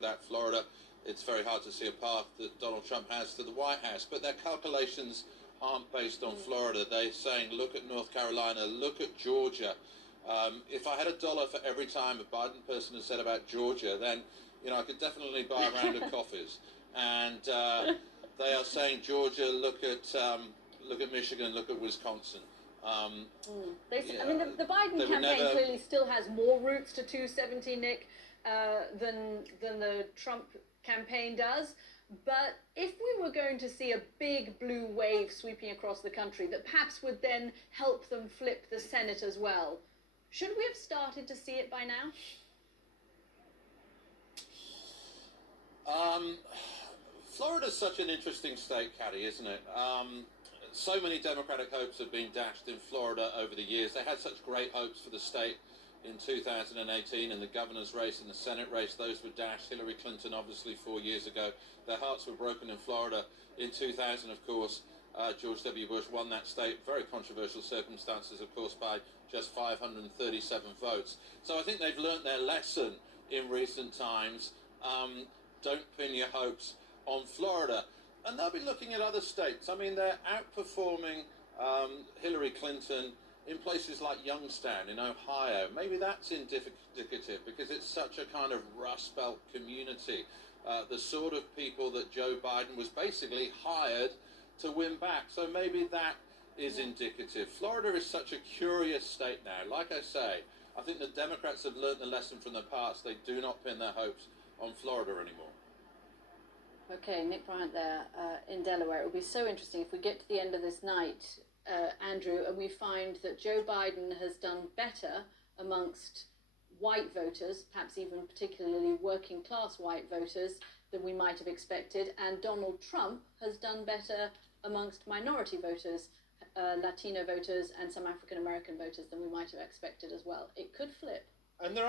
that Florida, it's very hard to see a path that Donald Trump has to the White House. But their calculations aren't based on Florida. They're saying, look at North Carolina, look at Georgia. If I had $1 for every time a Biden person has said about Georgia, then I could definitely buy a round of coffees. And they are saying, Georgia, look at Michigan, look at Wisconsin. I mean, the Biden campaign clearly still has more roots to 270, Nick, than the Trump campaign does. But if we were going to see a big blue wave sweeping across the country that perhaps would then help them flip the Senate as well, should we have started to see it by now? Florida's such an interesting state, Caddy, isn't it? So many Democratic hopes have been dashed in Florida over the years. They had such great hopes for the state in 2018 in the governor's race and the Senate race. Those were dashed. Hillary Clinton, obviously, 4 years ago. Their hearts were broken in Florida. In 2000, of course, George W. Bush won that state. Very controversial circumstances, of course, by just 537 votes. So I think they've learnt their lesson in recent times. Don't pin your hopes on Florida. And they'll be looking at other states. I mean, they're outperforming Hillary Clinton in places like Youngstown in Ohio. Maybe that's indicative because it's such a kind of Rust Belt community. The sort of people that Joe Biden was basically hired to win back. So maybe that is indicative. Florida is such a curious state now. Like I say, I think the Democrats have learned the lesson from the past. They do not pin their hopes on Florida anymore. Okay, Nick Bryant there in Delaware. It will be so interesting if we get to the end of this night, Andrew, and we find that Joe Biden has done better amongst white voters, perhaps even particularly working class white voters, than we might have expected, and Donald Trump has done better amongst minority voters, Latino voters and some African American voters than we might have expected as well. It could flip. And there